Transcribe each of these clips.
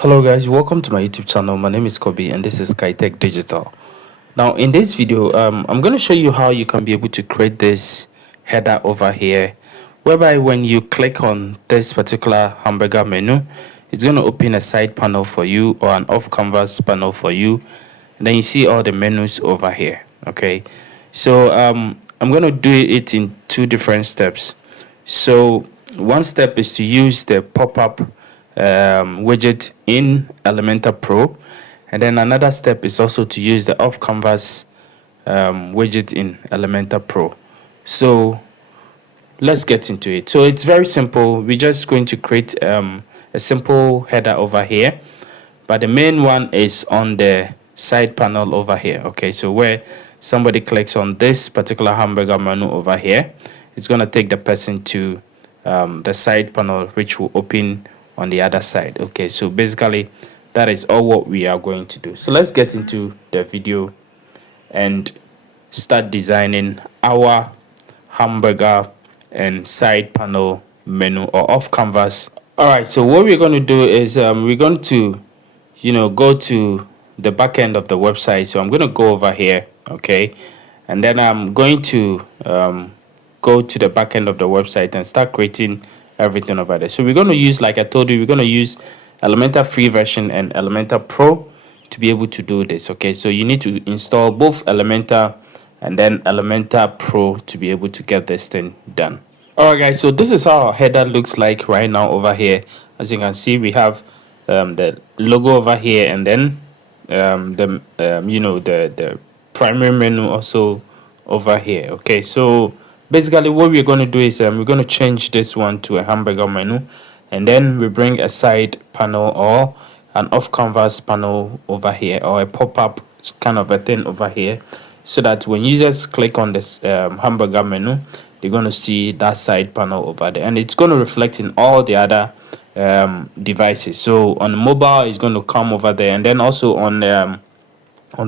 Hello guys, welcome to my YouTube channel. My name is Kobe and this is Kaetech Digital. Now in this video, I'm going to show you how you can be able to create this header over here, whereby when you click on this particular hamburger menu, it's going to open a side panel for you or an off canvas panel for you. And then you see all the menus over here. Okay, so I'm going to do it in two different steps. So one step is to use the pop-up widget in Elementor Pro, and then another step is also to use the off canvas widget in Elementor Pro. So let's get into it. So it's very simple. We're just going to create a simple header over here, but the main one is on the side panel over here. Okay, so where somebody clicks on this particular hamburger menu over here, it's going to take the person to the side panel, which will open on the other side. Okay, so basically that is all what we are going to do. So let's get into the video and start designing our hamburger and side panel menu or off canvas. All right, so what we're going to do is we're going to go to the back end of the website. So I'm going to go over here, okay, and then I'm going to go to the back end of the website and start creating everything over there. So we're going to use, like I told you, we're going to use Elementor free version and Elementor Pro to be able to do this. Okay, so you need to install both Elementor and then Elementor Pro to be able to get this thing done. All right guys, so this is how our header looks like right now over here. As you can see, we have the logo over here, and then the primary menu also over here. Okay, so basically what we're going to do is we're going to change this one to a hamburger menu, and then we bring a side panel or an off canvas panel over here, or a pop-up kind of a thing over here, so that when users click on this hamburger menu, they're going to see that side panel over there, and it's going to reflect in all the other devices. So on mobile, it's going to come over there, and then also on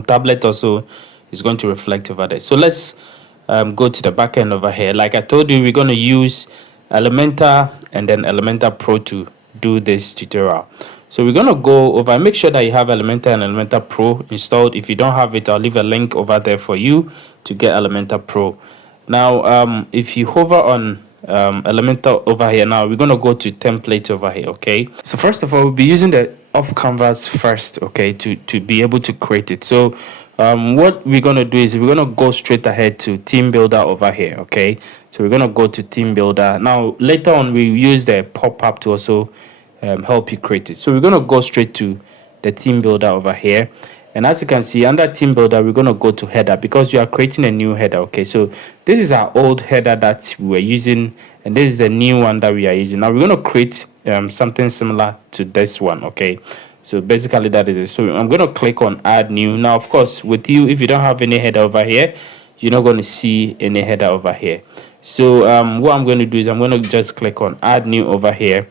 tablet also is going to reflect over there. So let's go to the back end over here. Like I told you, we're going to use Elementor and then Elementor Pro to do this tutorial. So we're going to go over, make sure that you have Elementor and Elementor Pro installed. If you don't have it, I'll leave a link over there for you to get Elementor Pro. Now if you hover on Elementor over here, now we're going to go to template over here. Okay, so first of all, we'll be using the off canvas first, okay, to be able to create it. So what we're going to do is we're going to go straight ahead to team builder over here. Okay, so we're going to go to team builder. Now later on we use the pop-up to also help you create it. So we're going to go straight to the team builder over here, and as you can see, under team builder, we're going to go to header because we are creating a new header. Okay, so this is our old header that we were using, and this is the new one that we are using. Now we're going to create something similar to this one. Okay, so basically that is it. So I'm going to click on add new. Now of course, with you, if you don't have any header over here, you're not going to see any header over here. So what I'm going to do is I'm going to just click on add new over here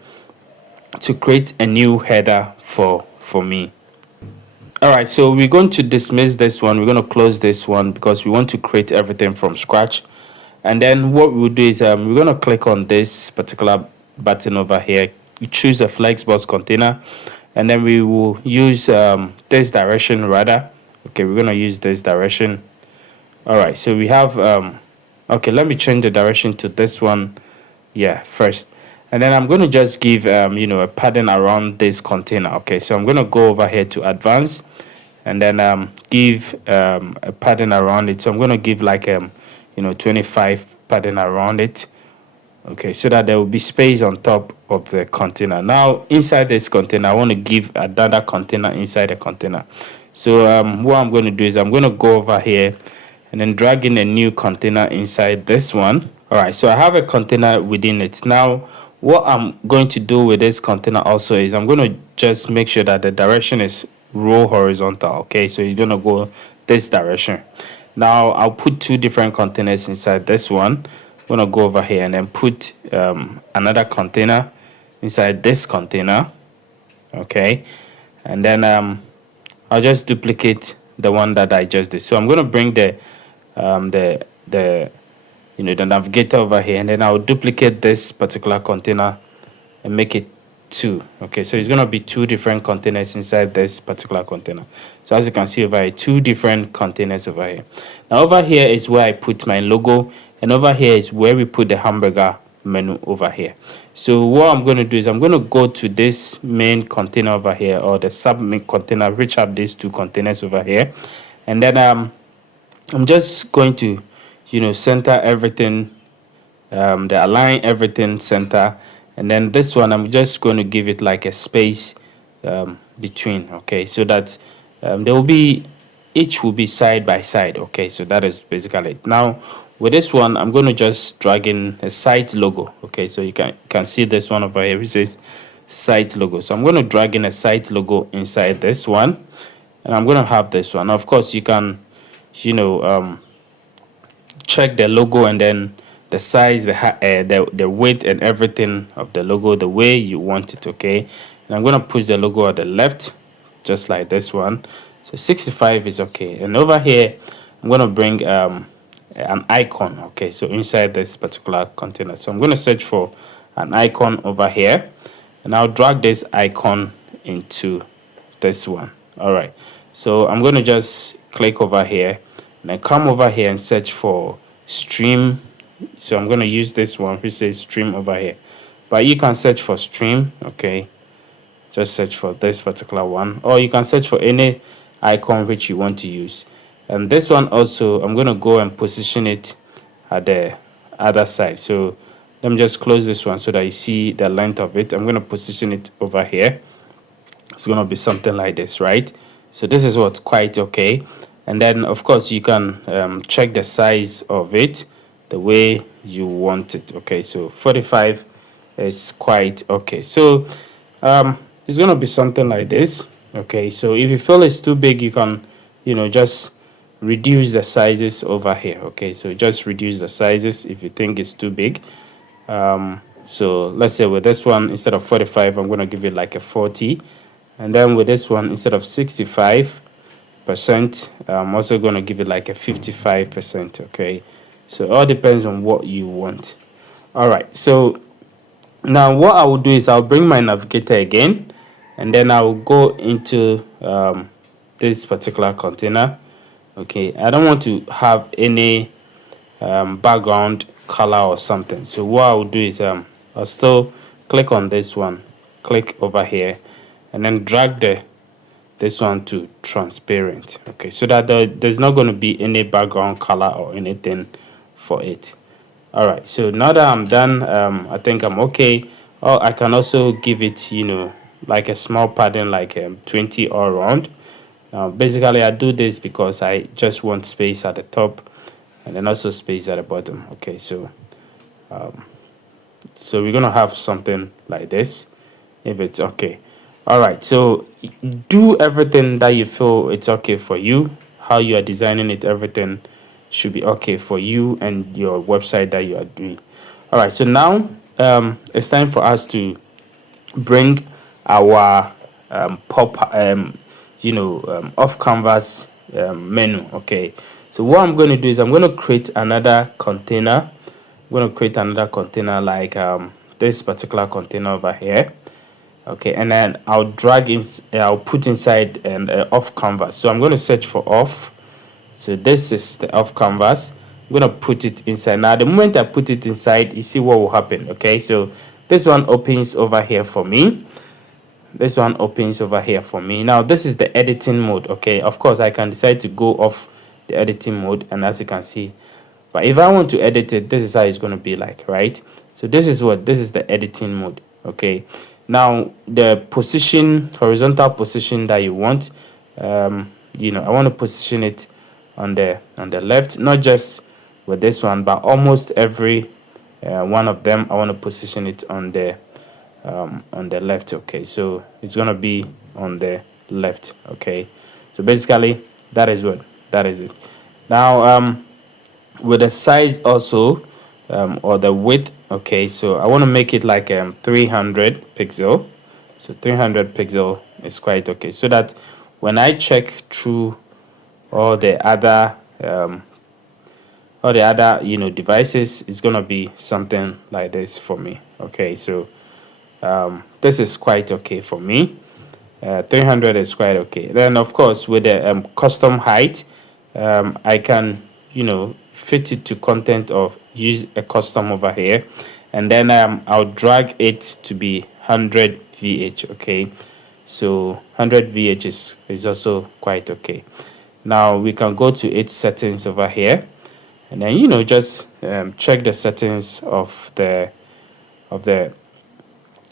to create a new header for me. All right, so we're going to dismiss this one. We're going to close this one because we want to create everything from scratch. And then what we'll do is we're going to click on this particular button over here. You choose a flexbox container, and then we will use this direction rather. Okay, we're going to use this direction. All right, so we have okay, let me change the direction to this one, yeah, first. And then I'm going to just give a padding around this container. Okay, so I'm going to go over here to advanced, and then give a padding around it. So I'm going to give like 25 padding around it. Okay, so that there will be space on top of the container. Now inside this container, I want to give another container inside the container. So what I'm going to do is I'm going to go over here and then drag in a new container inside this one. All right, so I have a container within it. Now what I'm going to do with this container also is I'm going to just make sure that the direction is row horizontal. Okay, so you're going to go this direction. Now I'll put two different containers inside this one. I'm going to go over here and then put another container inside this container. Okay, and then I'll just duplicate the one that I just did. So I'm going to bring the navigator over here, and then I'll duplicate this particular container and make it two. Okay, so it's going to be two different containers inside this particular container. So as you can see over here, two different containers over here. Now over here is where I put my logo, and over here is where we put the hamburger menu over here. So what I'm going to do is I'm going to go to this main container over here, or the sub main container, which have these two containers over here, and then I'm just going to, center everything, the align everything center, and then this one I'm just going to give it like a space between. Okay, so that there will be, each will be side by side. Okay, so that is basically it. Now with this one I'm going to just drag in a site logo. Okay, so you can see this one over here which says site logo. So I'm going to drag in a site logo inside this one, and I'm going to have this one. Of course you can, check the logo and then the size, the width and everything of the logo the way you want it. Okay, and I'm going to push the logo at the left just like this one. So 65 is okay, and over here I'm going to bring an icon. Okay, so inside this particular container, so I'm going to search for an icon over here, and I'll drag this icon into this one. All right, so I'm going to just click over here and I come over here and search for stream. So I'm going to use this one which says stream over here, but you can search for stream. Okay, just search for this particular one, or you can search for any icon which you want to use. And this one also I'm going to go and position it at the other side. So let me just close this one so that you see the length of it. I'm going to position it over here. It's going to be something like this, right? So this is what's quite okay. And then of course you can check the size of it the way you want it. Okay, so 45 is quite okay. So it's going to be something like this. Okay, so if you feel it's too big, you can, just reduce the sizes over here. Okay, so just reduce the sizes if you think it's too big. So let's say with this one, instead of 45, I'm going to give it like a 40. And then with this one, instead of 65%, I'm also going to give it like a 55%. Okay, so it all depends on what you want. All right, so now what I will do is I'll bring my navigator again, and then I'll go into this particular container. Okay, I don't want to have any background color or something. So what I'll do is I'll still click on this one, click over here, and then drag this one to transparent. Okay, so that there's not going to be any background color or anything for it. All right, so now that I'm done, I think I'm okay. Or I can also give it, like a small padding, like 20 all around. Now basically I do this because I just want space at the top and then also space at the bottom. Okay, so so we're gonna have something like this if it's okay. All right, so do everything that you feel it's okay for you. How you are designing it, everything should be okay for you and your website that you are doing. All right, so now it's time for us to bring our off canvas menu. Okay, so what I'm going to do is I'm going to create another container. I'm going to create another container like this particular container over here. Okay, and then I'll drag in, I'll put inside an off canvas. So I'm going to search for off. So this is the off canvas. I'm going to put it inside. Now the moment I put it inside, you see what will happen. Okay, so this one opens over here for me. This one opens over here for me. Now this is the editing mode. Okay, of course I can decide to go off the editing mode, and as you can see, but if I want to edit it, this is how it's going to be like, right? So this is the editing mode. Okay, now the position, horizontal position that you want, I want to position it on the left, not just with this one, but almost every one of them I want to position it on the left. Okay, so it's gonna be on the left. Okay, so basically that is it. Now with the size also, or the width. Okay, so I want to make it like 300 pixel. So 300 pixel is quite okay, so that when I check through all the other devices, it's gonna be something like this for me. Okay, so this is quite okay for me. 300 is quite okay. Then of course with the custom height, I can, you know, fit it to content of use a custom over here, and then I'll drag it to be 100 VH. Okay, so 100 VH is also quite okay. Now we can go to its settings over here, and then, you know, just check the settings of the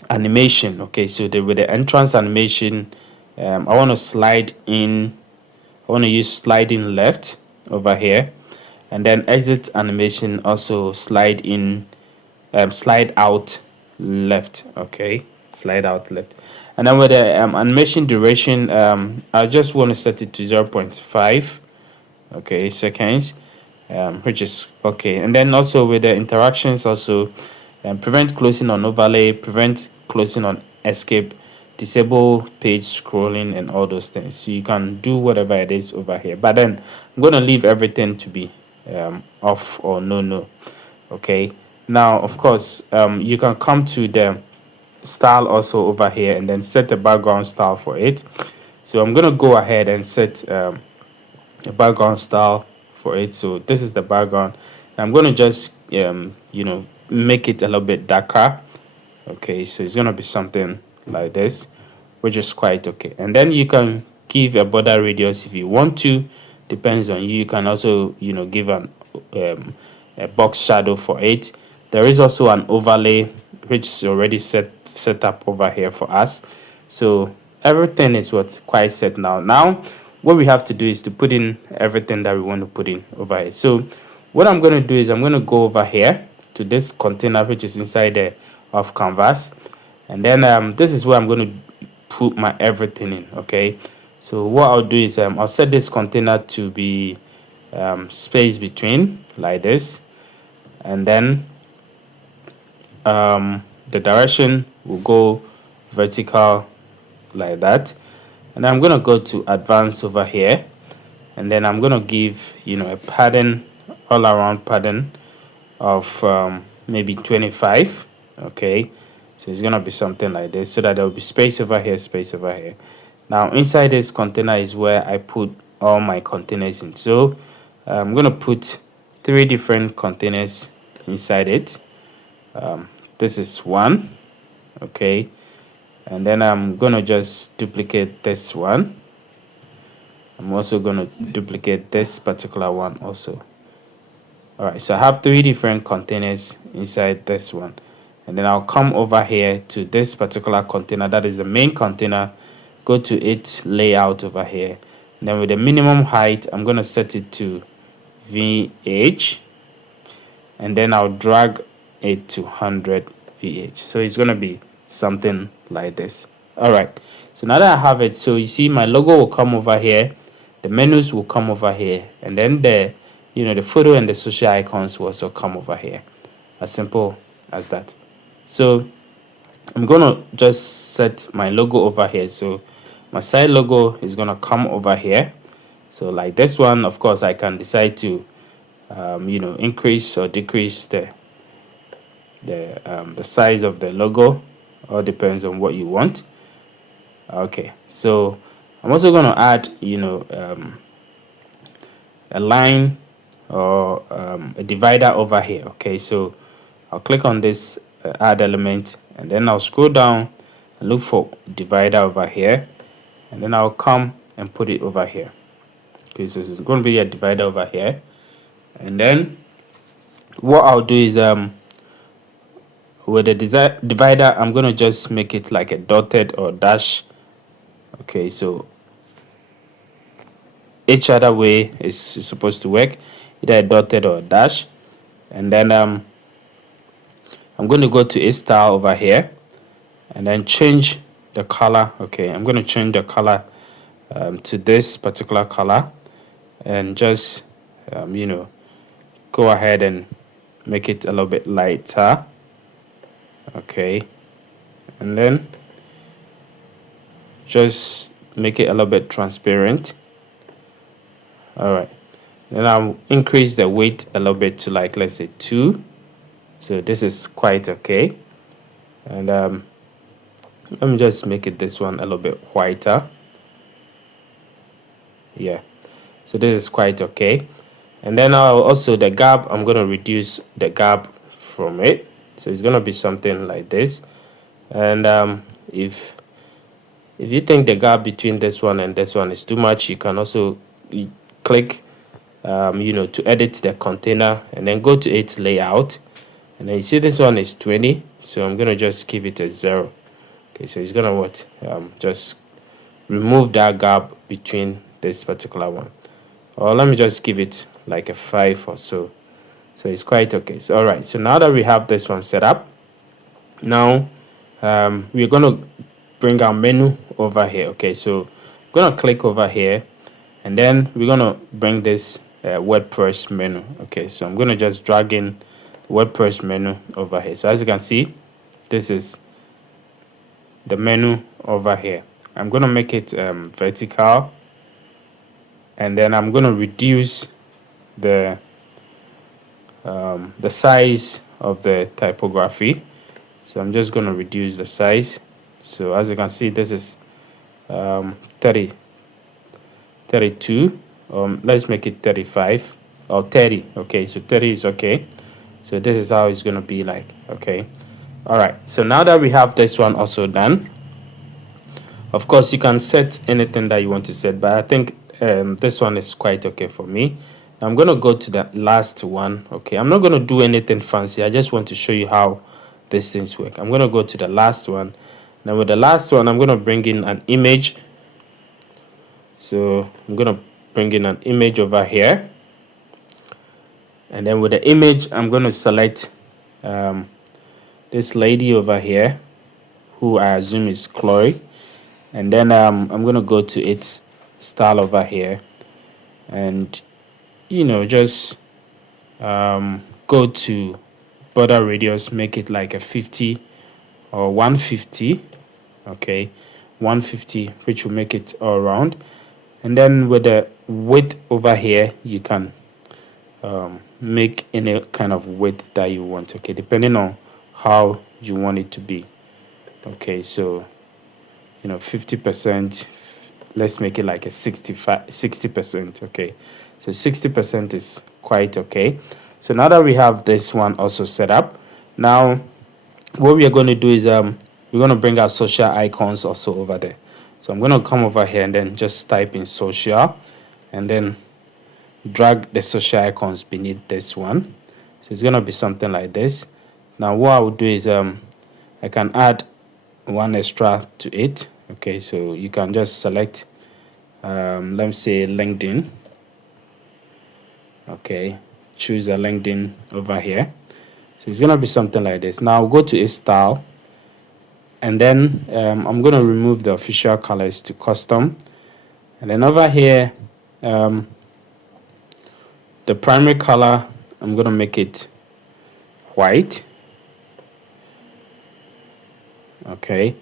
animation. Okay, so with the entrance animation, I want to slide in, I want to use sliding left over here, and then exit animation also slide in, slide out left. Okay, slide out left. And then with the animation duration, I just want to set it to 0.5, okay, seconds, which is okay. And then also with the interactions also, prevent closing on overlay, prevent closing on escape, disable page scrolling, and all those things. So you can do whatever it is over here, but then I'm going to leave everything to be off or no. Okay, now of course you can come to the style also over here and then set the background style for it. So I'm going to go ahead and set a background style for it. So this is the background. I'm going to just you know, make it a little bit darker. Okay, so it's going to be something like this, which is quite okay. And then you can give a border radius if you want to, depends on you. You can also, you know, give an a box shadow for it. There is also an overlay which is already set up over here for us. So everything is what's quite set now. What we have to do is to put in everything that we want to put in over here. So what I'm going to do is I'm going to go over here to this container which is inside the of canvas, and then this is where I'm going to put my everything in. Okay, so what I'll do is I'll set this container to be space between, like this, and then the direction will go vertical like that. And I'm going to go to advanced over here, and then I'm going to give, you know, a pattern, all around pattern of maybe 25. Okay, so it's going to be something like this, so that there will be space over here, space over here. Now inside this container is where I put all my containers in. So I'm going to put 3 different containers inside it. This is one, okay, and then I'm going to just duplicate this one. I'm also going to duplicate this particular one also. All right, so I have 3 different containers inside this one, and then I'll come over here to this particular container, that is the main container, go to its layout over here, and then with the minimum height I'm going to set it to VH, and then I'll drag it to 100 VH. So it's going to be something like this. All right, so now that I have it, so you see my logo will come over here, the menus will come over here, and then the, you know, the photo and the social icons will also come over here. As simple as that. So I'm gonna just set my logo over here. So my side logo is gonna come over here. So like this one, of course I can decide to you know, increase or decrease the size of the logo. All depends on what you want. Okay, so I'm also going to add, you know, a line or a divider over here. Okay, so I'll click on this add element, and then I'll scroll down and look for divider over here, and then I'll come and put it over here. Okay, so it's going to be a divider over here, and then what I'll do is with the divider I'm going to just make it like a dotted or dash. Okay, so each other way is supposed to work, either a dotted or a dash. And then I'm going to go to a style over here and then change the color. Okay, I'm going to change the color to this particular color, and just you know, go ahead and make it a little bit lighter. Okay, and then just make it a little bit transparent. All right, then I'll increase the weight a little bit to, like, let's say 2. So this is quite okay. And Let me just make it this one a little bit whiter. Yeah, so this is quite okay. And then also the gap, I'm going to reduce the gap from it, so it's going to be something like this. And if you think the gap between this one and this one is too much, you can also click to edit the container, and then go to its layout, and then you see this one is 20, so I'm going to just give it a 0. Okay, so it's going to what just remove that gap between this particular one, or let me just give it like a 5 or so. So it's quite okay. So all right, so now that we have this one set up, now we're going to bring our menu over here. Okay, so I'm going to click over here, and then we're going to bring this WordPress menu. Okay, so I'm going to just drag in WordPress menu over here. So as you can see, this is the menu over here. I'm going to make it vertical, and then I'm going to reduce the size of the typography. So I'm just going to reduce the size. So as you can see, this is 30, 32. Let's make it 35 or 30. Okay, so 30 is okay. So this is how it's going to be like. Okay, all right. So now that we have this one also done, of course you can set anything that you want to set, but I think this one is quite okay for me. I'm going to go to the last one. Okay, I'm not going to do anything fancy. I just want to show you how these things work. I'm going to go to the last one. Now with the last one, I'm going to bring in an image. So I'm going to bring in an image over here, and then with the image, I'm going to select this lady over here, who I assume is Chloe, and then I'm going to go to its style over here, and just go to border radius, make it like a 50 or 150. Okay, 150, which will make it all around. And then with the width over here, you can make any kind of width that you want. Okay, depending on how you want it to be. Okay, so 50%, let's make it like a 60%. Okay, so 60% is quite okay. So now that we have this one also set up, now what we are going to do is we're going to bring our social icons also over there. So I'm going to come over here and then just type in social, and then drag the social icons beneath this one. So it's going to be something like this. Now what I will do is I can add one extra to it. Okay, so you can just select let me say LinkedIn. Okay, choose a LinkedIn over here. So it's going to be something like this. Now I'll go to a style, and then I'm going to remove the official colors to custom, and then over here the primary color, I'm going to make it white. Okay,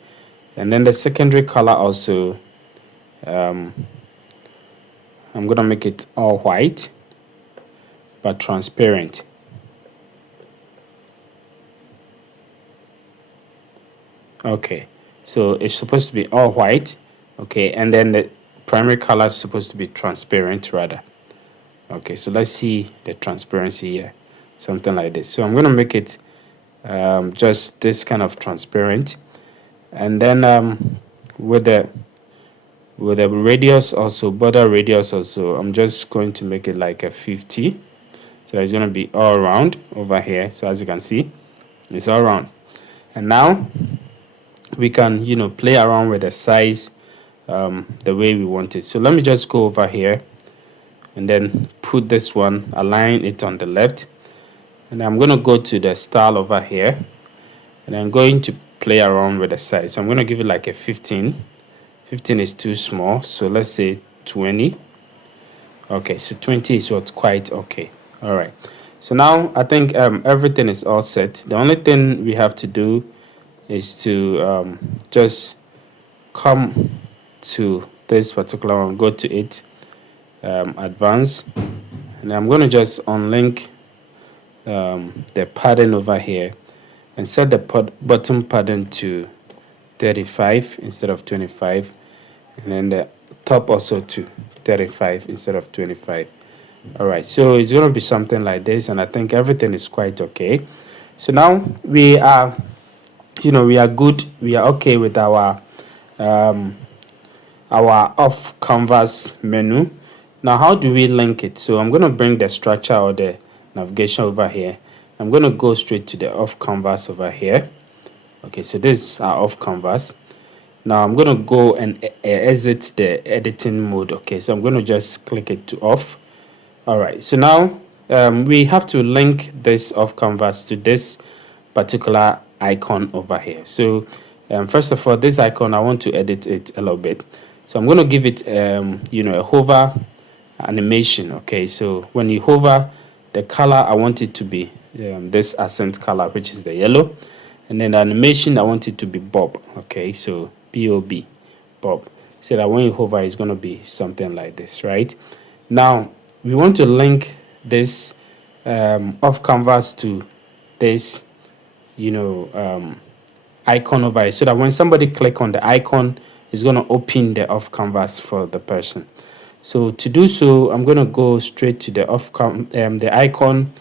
and then the secondary color also I'm going to make it all white but transparent. Okay, so it's supposed to be all white. Okay, and then the primary color is supposed to be transparent rather. Okay, so let's see the transparency here, something like this. So I'm going to make it just this kind of transparent, and then with the radius also, border radius also, I'm just going to make it like a 50. So it's going to be all around over here. So as you can see, it's all around. And now we can play around with the size the way we want it. So let me just go over here and then put this one, align it on the left, and I'm going to go to the style over here, and I'm going to play around with the size. So I'm going to give it like a 15. 15 is too small, so let's say 20. Okay, so 20 is what's quite okay. All right, so now I think everything is all set. The only thing we have to do is to just come to this particular one, go to it, advanced, and I'm going to just unlink the padding over here and set the bottom padding to 35 instead of 25, and then the top also to 35 instead of 25. All right, so it's going to be something like this, and I think everything is quite okay. So now we are, we are good, we are okay with our off canvas menu. Now how do we link it? So I'm going to bring the structure or the navigation over here. I'm going to go straight to the off canvas over here. Okay, so this is our off canvas. Now I'm going to go and exit the editing mode. Okay, so I'm going to just click it to off. All right, so now we have to link this off canvas to this particular icon over here. So first of all, this icon, I want to edit it a little bit. So I'm going to give it a hover animation. Okay, so when you hover, the color I want it to be this accent color, which is the yellow, and then the animation I want it to be bob. Okay, so bob, bob, so that when you hover, it's going to be something like this, right? Now we want to link this off canvas to this icon over here, so that when somebody click on the icon, it's going to open the off canvas for the person. So to do so, I'm going to go straight to the the icon,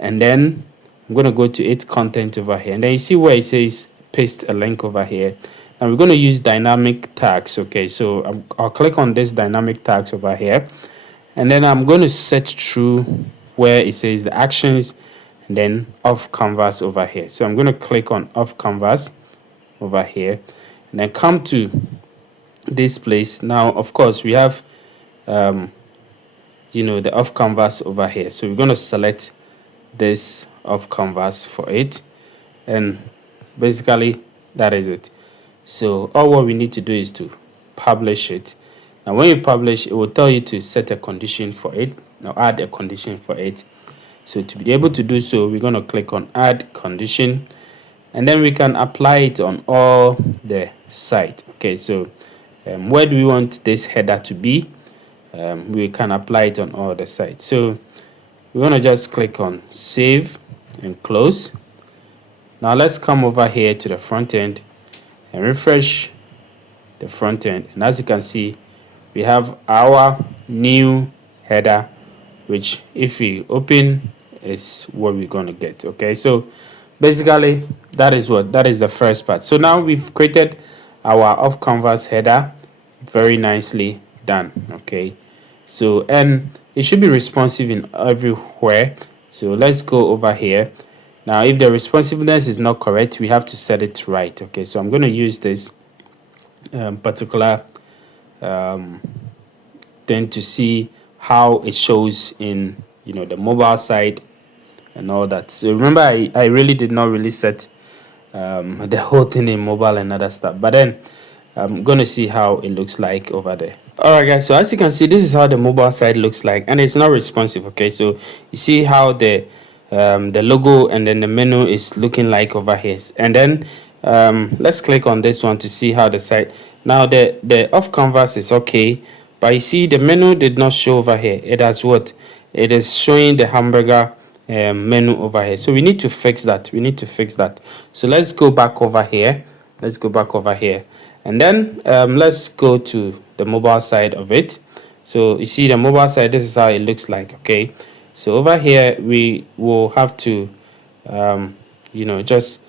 and then I'm going to go to its content over here, and then you see where it says paste a link over here. And we're going to use dynamic tags. Okay, so I'll click on this dynamic tags over here, and then I'm going to search through where it says the actions, and then off canvas over here. So I'm going to click on off canvas over here, and then come to this place. Now of course we have the off canvas over here, so we're going to select this off canvas for it, and basically that is it. So all what we need to do is to publish it. Now when you publish, it will tell you to set a condition for it. Now add a condition for it. So to be able to do so, we're going to click on add condition, and then we can apply it on all the site. Okay, so where do we want this header to be? We can apply it on all the sites. So we're going to just click on save and close. Now let's come over here to the front end and refresh the front end, and as you can see, we have our new header, which if we open is what we're going to get. Okay, so basically that is the first part. So now we've created our off canvas header, very nicely done. Okay, so and it should be responsive in everywhere. So let's go over here. Now if the responsiveness is not correct, we have to set it right. Okay, so I'm going to use this particular thing to see how it shows in the mobile side and all that. So remember, I really did not really set the whole thing in mobile and other stuff, but then I'm gonna see how it looks like over there. All right guys, so as you can see, this is how the mobile side looks like, and it's not responsive. Okay, so you see how the logo and then the menu is looking like over here, and then let's click on this one to see how the site. Now the off canvas is okay, but you see the menu did not show over here. It has what? It is showing the hamburger menu over here. So we need to fix that. So let's go back over here. And then let's go to the mobile side of it. So you see the mobile side, this is how it looks like. Okay, so over here we will have to just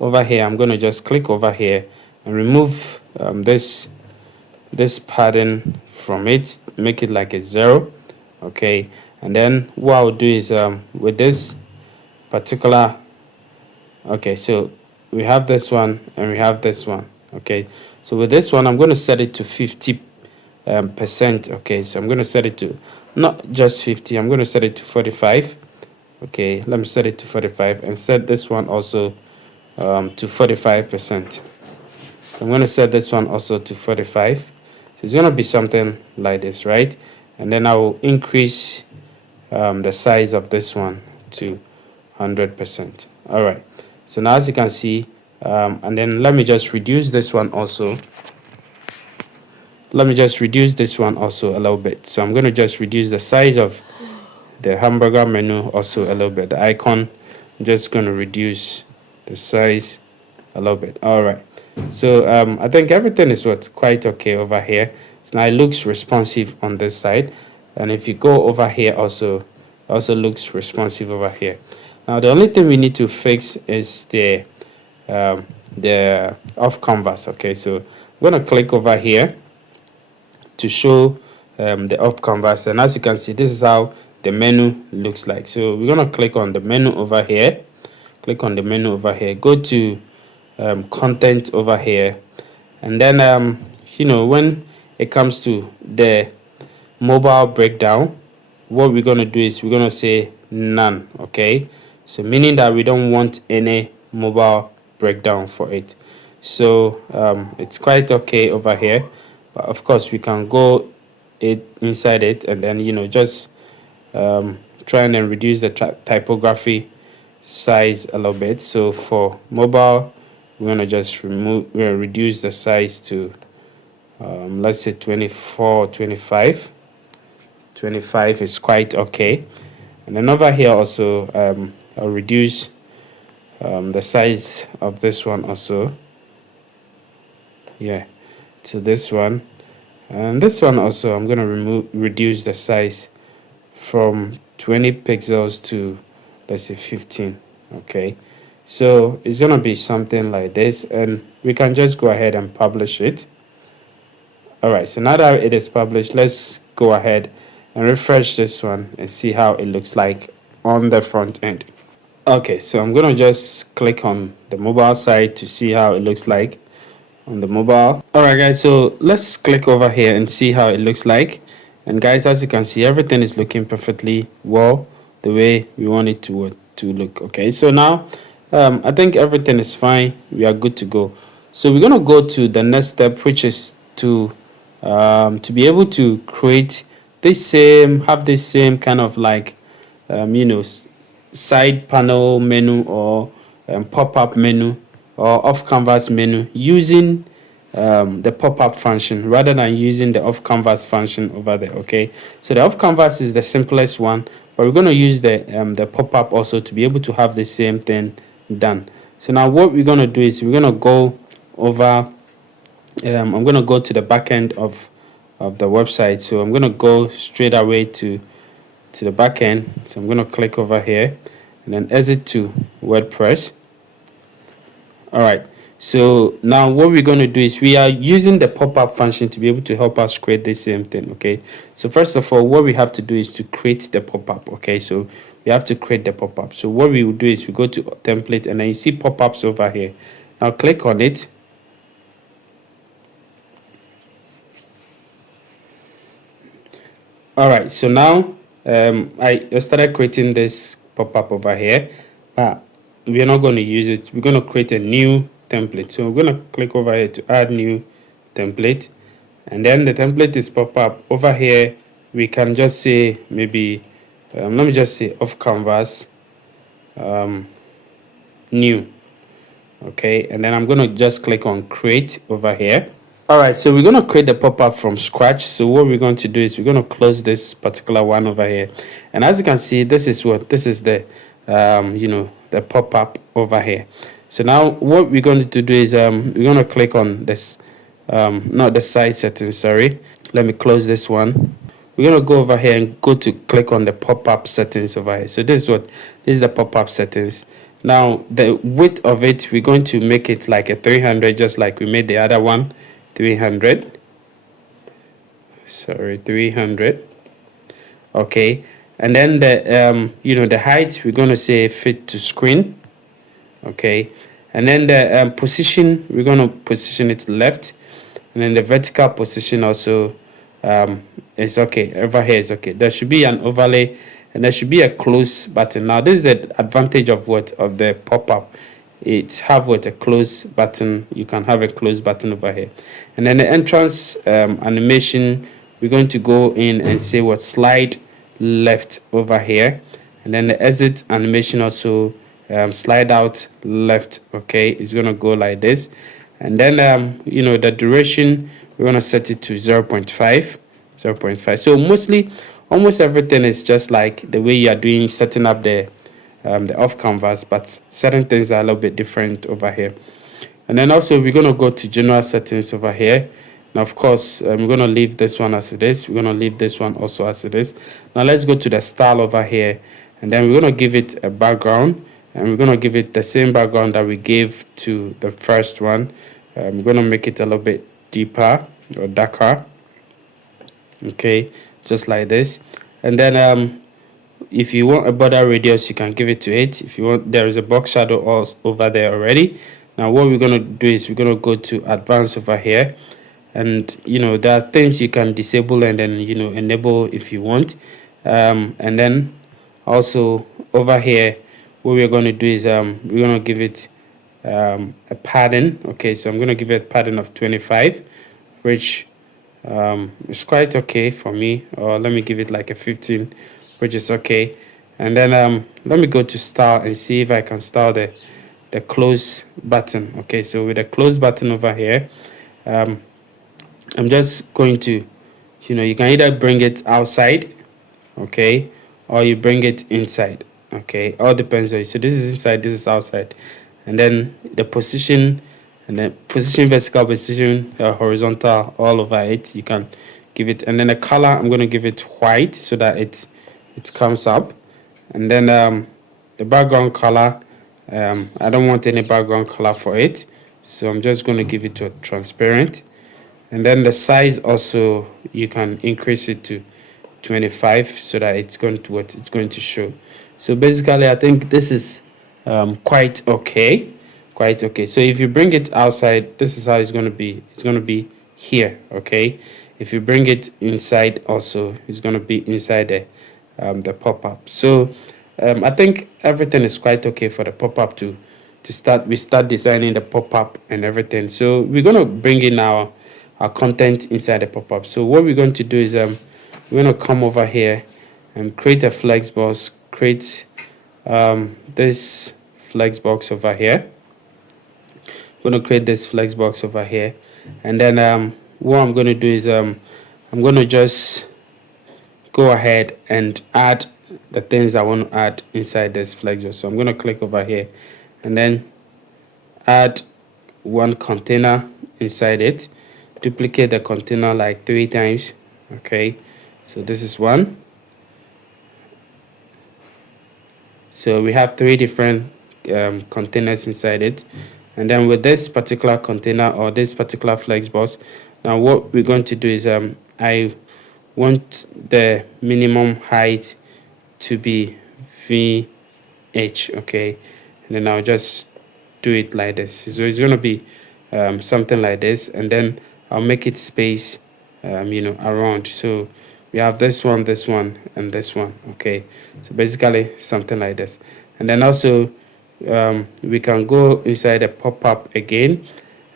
over here, I'm going to just click over here and remove this padding from it, make it like a 0. Okay, and then what I'll do is with this particular, okay, so we have this one and we have this one. Okay, so with this one I'm going to set it to 50%. Okay, so I'm going to set it to not just 50, I'm going to set it to 45. Okay, let me set it to 45 and set this one also to 45%. So I'm going to set this one also to 45. So it's going to be something like this, right? And then I will increase the size of this one to 100%. All right, so now as you can see, and then let me just reduce this one also. A little bit. So I'm going to just reduce the size of the hamburger menu also a little bit. The icon, I'm just going to reduce the size a little bit. All right, So I think everything is quite okay over here. So now it looks responsive on this side, and if you go over here also looks responsive over here. Now the only thing we need to fix is the off canvas. Okay, so I'm gonna click over here to show the off canvas, and as you can see, this is how the menu looks like. So we're gonna click on the menu over here, go to content over here, and then when it comes to the mobile breakdown, what we're going to do is we're going to say none. Okay, so meaning that we don't want any mobile breakdown for it. So it's quite okay over here, but of course we can go inside it, and then just try and reduce the typography size a little bit. So for mobile, we're going to just reduce the size to let's say 24 or 25. 25 is quite okay. And then over here also I'll reduce the size of this one also, yeah, to this one. And this one also I'm going to reduce the size from 20 pixels to, let's say, 15. Okay, so it's going to be something like this, and we can just go ahead and publish it. All right, so now that it is published, let's go ahead and refresh this one and see how it looks like on the front end. Okay, so I'm gonna just click on the mobile side to see how it looks like on the mobile. All right, guys, so let's click over here and see how it looks like. And guys, as you can see, everything is looking perfectly well the way we want it to look. Okay, so now I think everything is fine. We are good to go. So we're gonna go to the next step, which is to be able to create have this same kind of like side panel menu or pop-up menu or off canvas menu using the pop-up function rather than using the off canvas function over there. Okay, so the off canvas is the simplest one, but we're going to use the pop-up also to be able to have the same thing done. So now what we're going to do is we're going to go over I'm going to go to the back end of the website. So I'm going to go straight away to the back end. So I'm going to click over here and then exit to WordPress. All right, so now what we're going to do is we are using the pop-up function to be able to help us create the same thing. Okay, so first of all, what we have to do is to create the pop-up. Okay, so we have to create the pop-up. So what we will do is we go to template, and then you see pop-ups over here. Now click on it. All right, so now I started creating this pop-up over here, but we're not going to use it. We're going to create a new template. So we're going to click over here to add new template, and then the template is pop-up over here. We can just say maybe let me just say off canvas new. Okay, and then I'm going to just click on create over here. All right, so we're going to create the pop-up from scratch. So what we're going to do is we're going to close this particular one over here, and as you can see, this is the the pop-up over here. So now what we're going to do is we're going to click on this not the site settings, sorry, let me close this one. We're going to go over here and go to click on the pop-up settings over here. So this is the pop-up settings. Now the width of it, we're going to make it like a 300, just like we made the other one. 300, sorry, 300. Okay, and then the the height, we're going to say fit to screen. Okay, and then the position, we're going to position it left, and then the vertical position also is okay. Over here is okay. There should be an overlay, and there should be a close button. Now this is the advantage of the pop-up. It's have a close button. You can have a close button over here, and then the entrance animation, we're going to go in and say slide left over here, and then the exit animation also slide out left. Okay, it's gonna go like this, and then the duration, we're gonna set it to 0.5. So almost everything is just like the way you are setting up the off canvas, but certain things are a little bit different over here. And then also we're going to go to general settings over here. Now, of course, we're going to leave this one as it is. We're going to leave this one also as it is. Now, let's go to the style over here. And then we're going to give it a background. And we're going to give it the same background that we gave to the first one. We're going to make it a little bit deeper or darker. Okay, just like this. And then if you want a border radius, you can give it to 8. If you want, there is a box shadow over there already. Now, what we're going to do is we're going to go to advanced over here. And there are things you can disable and then enable if you want. And then also over here, what we're going to do is we're going to give it a padding. Okay, so I'm going to give it a padding of 25, which is quite okay for me. Or let me give it like a 15, which is okay. And then let me go to style and see if I can style the close button. Okay, so with the close button over here, I'm just going to, you can either bring it outside, okay, or you bring it inside, okay. All depends on you. So this is inside, this is outside. And then the position, and then position, vertical position, horizontal, all over it, you can give it. And then the color, I'm going to give it white so that it comes up. And then the background color, I don't want any background color for it, so I'm just going to give it to a transparent. And then the size also, you can increase it to 25 so that it's going to what it's going to show. So basically, I think this is quite okay. So if you bring it outside, this is how it's going to be. It's going to be here, okay. If you bring it inside, also it's going to be inside the pop-up. So I think everything is quite okay for the pop-up to start. We start designing the pop-up and everything. So we're going to bring in our content inside the pop-up. So what we're going to do is we're going to come over here and create a flex box. Create this flex box over here. I'm going to create this flex box over here, and then what I'm going to do is I'm going to just go ahead and add the things I want to add inside this flex box. So I'm going to click over here and then add one container inside it. Duplicate the container like 3 times. Okay, so this is one. So we have 3 different containers inside it. And then with this particular container or this particular flex box, now what we're going to do is I want the minimum height to be VH, okay. And then I'll just do it like this. So it's going to be something like this, and then I'll make it space around. So we have this one, and this one, okay. So basically something like this. And then also we can go inside the pop-up again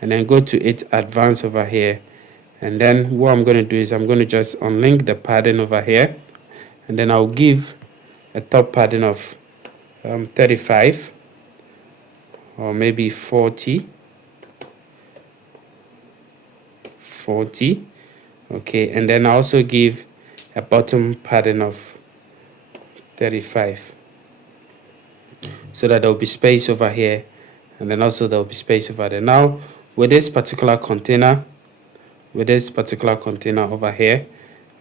and then go to it advanced over here. And then what I'm going to do is I'm going to just unlink the padding over here, and then I'll give a top padding of 35 or maybe 40, okay. And then I also give a bottom padding of 35 so that there will be space over here, and then also there will be space over there. Now with this particular container over here,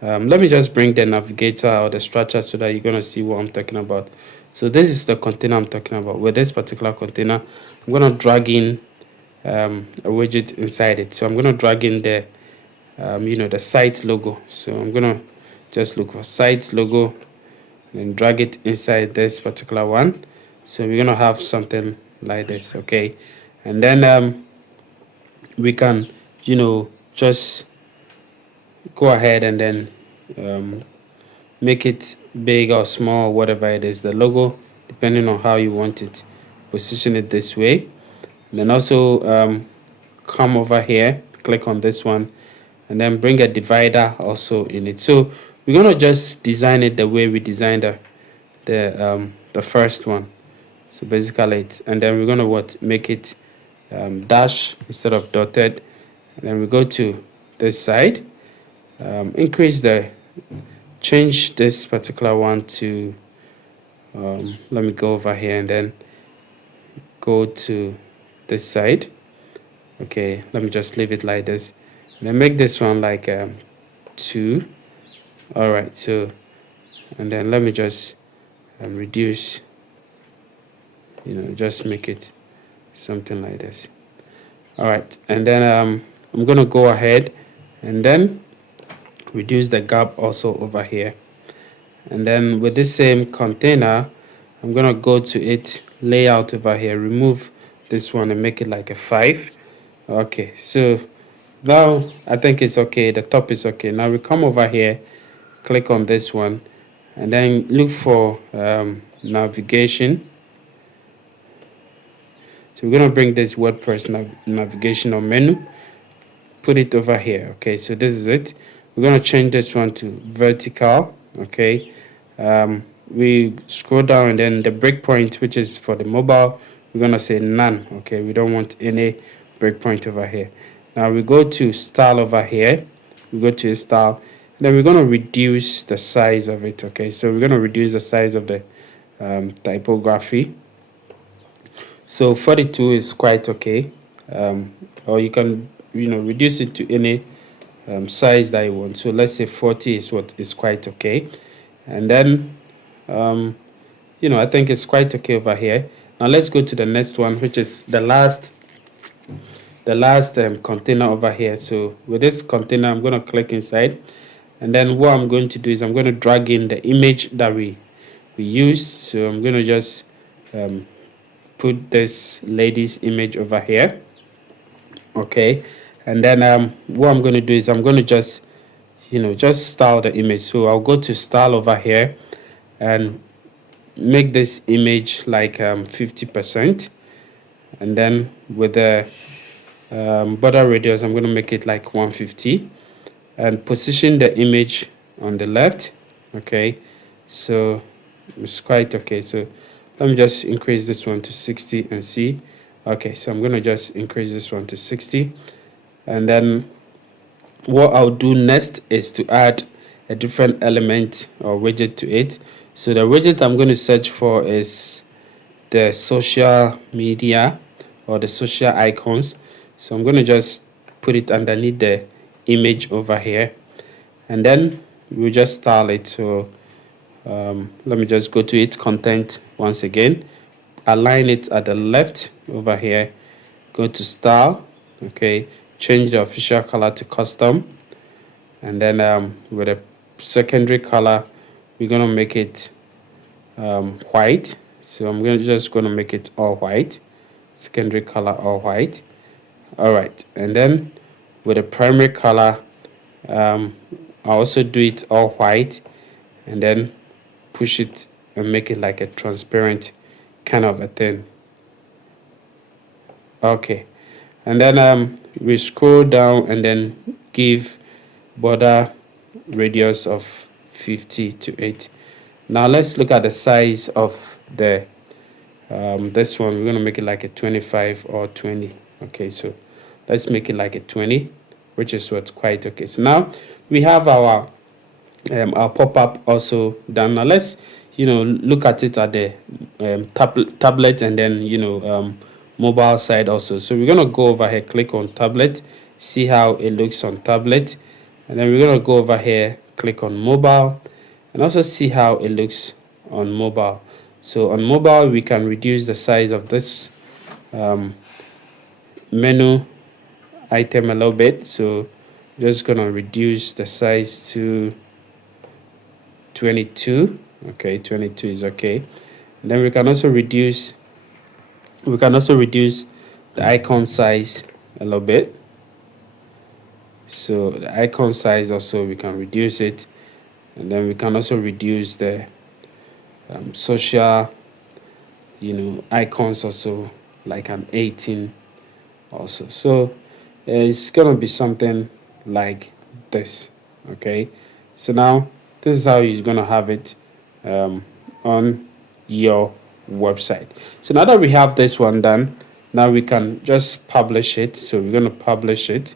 let me just bring the navigator or the structure so that you're going to see what I'm talking about. So this is the container I'm talking about. With this particular container, I'm going to drag in a widget inside it. So I'm going to drag in the the site logo. So I'm going to just look for site logo and drag it inside this particular one. So we're going to have something like this, okay. And then we can just go ahead and then make it big or small, whatever it is, the logo, depending on how you want it. Position it this way. And then also come over here, click on this one, and then bring a divider also in it. So we're going to just design it the way we designed the first one. So basically it's, and then we're going to make it dash instead of dotted. And then we go to this side, change this particular one to let me go over here and then go to this side, Okay, let me just leave it like this, and then make this one like 2. All right, so, and then let me just reduce, just make it something like this. All right, and then I'm gonna go ahead and then reduce the gap also over here. And then with this same container, I'm gonna go to it, layout over here, remove this one and make it like a 5. Okay, so now I think it's okay, the top is okay. Now we come over here, click on this one, and then look for navigation. So we're gonna bring this WordPress navigation or menu, put it over here. Okay, so this is it. We're gonna change this one to vertical. Okay, we scroll down and then the breakpoint, which is for the mobile, we're gonna say none. Okay, we don't want any breakpoint over here. Now we go to style over here. We go to style. Then we're gonna reduce the size of it. Okay, so we're gonna reduce the size of the typography. So 42 is quite okay, or you can reduce it to any size that you want. So let's say 40 is what is quite okay, and then I think it's quite okay over here. Now let's go to the next one, which is the last container over here. So with this container, I'm going to click inside, and then what I'm going to do is I'm going to drag in the image that we used. So I'm going to just put this lady's image over here. Okay, and then what I'm going to do is I'm going to just style the image. So I'll go to style over here and make this image like 50%, and then with the border radius I'm going to make it like 150, and position the image on the left. Okay, so it's quite okay. So let me just increase this one to 60 and see. Okay, so I'm going to just increase this one to 60, and then what I'll do next is to add a different element or widget to it. So the widget I'm going to search for is the social media or the social icons. So I'm going to just put it underneath the image over here, and then we'll just style it. So let me just go to its content once again, align it at the left over here, go to style. Okay, change the official color to custom, and then with a secondary color we're gonna make it white. So I'm just gonna make it all white, secondary color all white. All right, and then with a primary color I also do it all white, and then push it and make it like a transparent kind of a thing. Okay, and then we scroll down and then give border radius of 50 to 8. Now let's look at the size of the this one. We're going to make it like a 25 or 20. Okay, so let's make it like a 20, which is what's quite okay. So now we have our pop-up also done. Now let's look at it at the tablet and then mobile side also. So we're going to go over here, click on tablet, see how it looks on tablet, and then we're going to go over here, click on mobile, and also see how it looks on mobile. So on mobile we can reduce the size of this menu item a little bit. So just gonna reduce the size to 22. Okay, 22 is okay. And then we can also reduce the icon size a little bit. So the icon size also we can reduce it, and then we can also reduce the social icons also, like an 18 also. So it's gonna be something like this. Okay, so now this is how you're gonna have it on your website. So now that we have this one done, now we can just publish it. So we're going to publish it,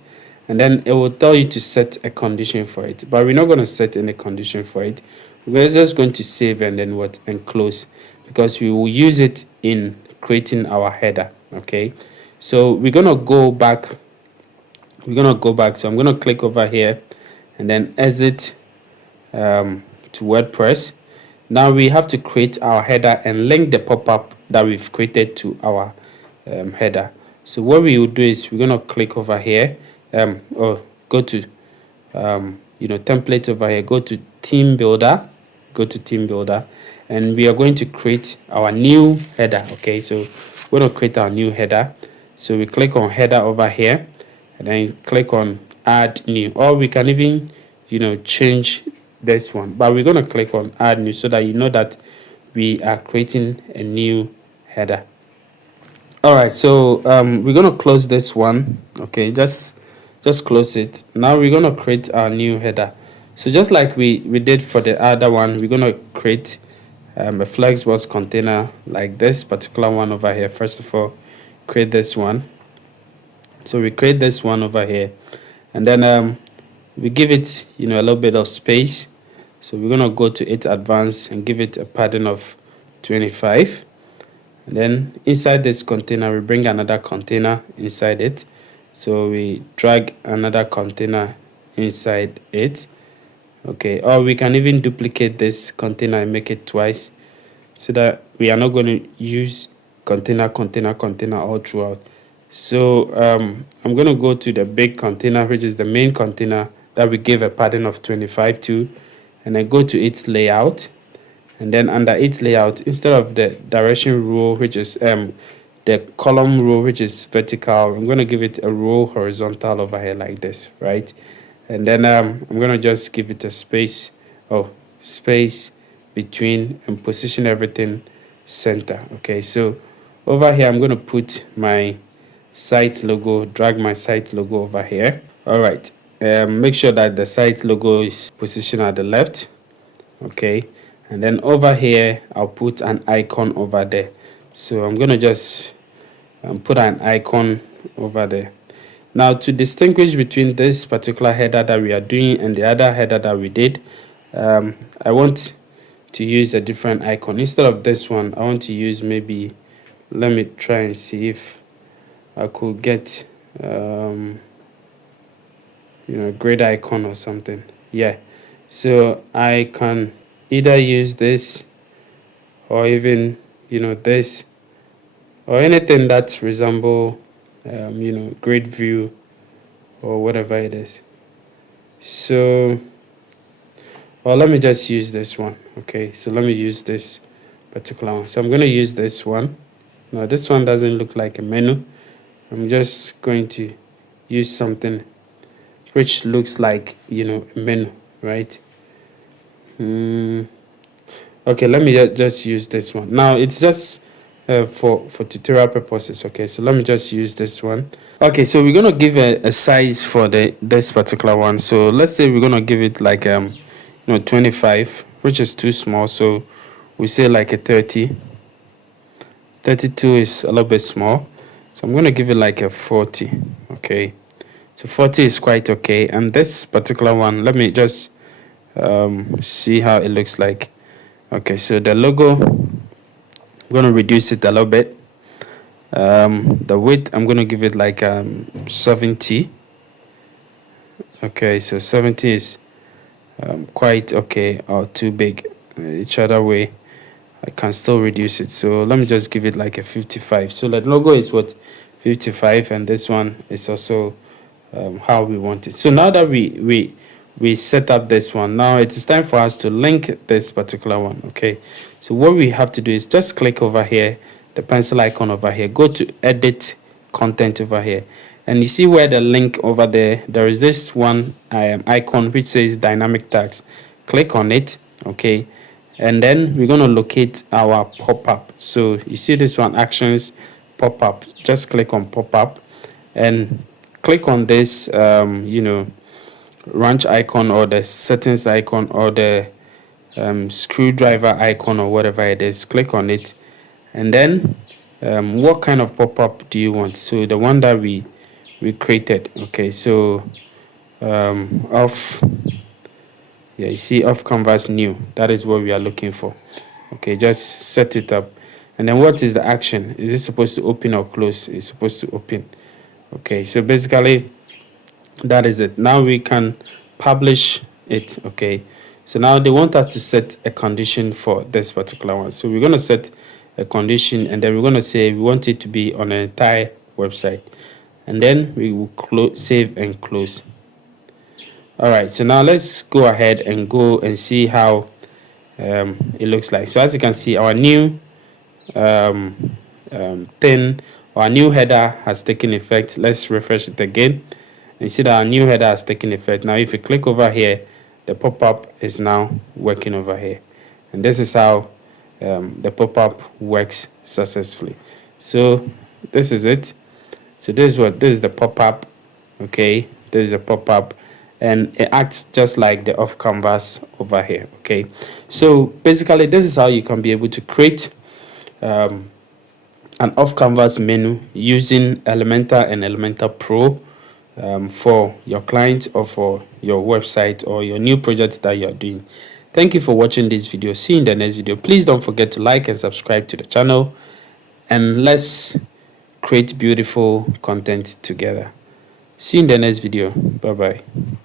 and then it will tell you to set a condition for it, but we're not going to set any condition for it. We're just going to save and then and close, because we will use it in creating our header. Okay, So we're gonna go back. So I'm gonna click over here and then exit to WordPress. Now we have to create our header and link the pop-up that we've created to our header. So what we will do is we're gonna click over here, or go to template over here, go to theme builder, and we are going to create our new header. Okay, so we're going to create our new header. So we click on header over here and then click on add new, or we can even change this one, but we're going to click on add new so that you know that we are creating a new header. All right, so we're going to close this one. Okay, just close it. Now we're going to create our new header. So just like we did for the other one, we're going to create a Flexbox container like this particular one over here. First of all, create this one. So we create this one over here, and then we give it a little bit of space. So we're going to go to it advanced and give it a padding of 25. And then inside this container, we bring another container inside it. So we drag another container inside it. Okay, or we can even duplicate this container and make it twice so that we are not going to use container all throughout. So I'm going to go to the big container, which is the main container that we gave a padding of 25 to, and I go to its layout. And then under its layout, instead of the direction row, which is the column row, which is vertical, I'm going to give it a row horizontal over here like this, right? And then I'm going to just give it a space between and position everything center. Okay, so over here, I'm going to put my site logo, drag my site logo over here. All right, make sure that the site logo is positioned at the left. Okay, and then over here I'll put an icon over there. So I'm going to just put an icon over there. Now, to distinguish between this particular header that we are doing and the other header that we did, I want to use a different icon. Instead of this one, I want to use maybe, let me try and see if I could get a grid icon or something. Yeah, so I can either use this or even this or anything that resemble grid view or whatever it is. So, well, let me just use this one. Okay, so let me use this particular one. So I'm going to use this one. Now this one doesn't look like a menu. I'm just going to use something which looks like a menu, right? Okay, let me just use this one. Now it's just for tutorial purposes. Okay, so let me just use this one. Okay, so we're gonna give a size for this particular one. So let's say we're gonna give it like 25, which is too small. So we say like a 30. 32 is a little bit small, so I'm gonna give it like a 40. Okay, so 40 is quite okay. And this particular one, let me just see how it looks like. Okay, so the logo, I'm gonna reduce it a little bit. The width, I'm gonna give it like 70. Okay, so 70 is quite okay, or too big. Each other way, I can still reduce it. So let me just give it like a 55. So the logo is what, 55, and this one is also how we want it. So now that we set up this one, now it is time for us to link this particular one. Okay, so what we have to do is just click over here, the pencil icon over here, go to edit content over here, and you see where the link over there is this one icon which says dynamic tags. Click on it. Okay, and then we're going to locate our pop-up. So you see this one, actions pop-up. Just click on pop-up and click on this ranch icon or the settings icon or the screwdriver icon or whatever it is. Click on it, and then what kind of pop-up do you want? So the one that we created. Okay, so off, yeah, you see off canvas new, that is what we are looking for. Okay, just set it up, And then what is the action? Is it supposed to open or close? It's supposed to open. Okay, so basically that is it. Now we can publish it. Okay, so now they want us to set a condition for this particular one. So we're going to set a condition, and then we're going to say we want it to be on an entire website, and then we will save and close. All right, so now let's go ahead and go and see how it looks like. So as you can see, our new thing, our new header has taken effect. Let's refresh it again. You see that our new header has taken effect. Now if you click over here, the pop-up is now working over here, and this is how the pop-up works successfully. So this is it. So this is the pop-up. Okay, this is a pop-up, and it acts just like the off canvas over here. Okay, so basically this is how you can be able to create an off canvas menu using Elementor and Elementor Pro for your clients or for your website or your new project that you are doing. Thank you for watching this video. See you in the next video. Please don't forget to like and subscribe to the channel, and let's create beautiful content together. See you in the next video. Bye bye.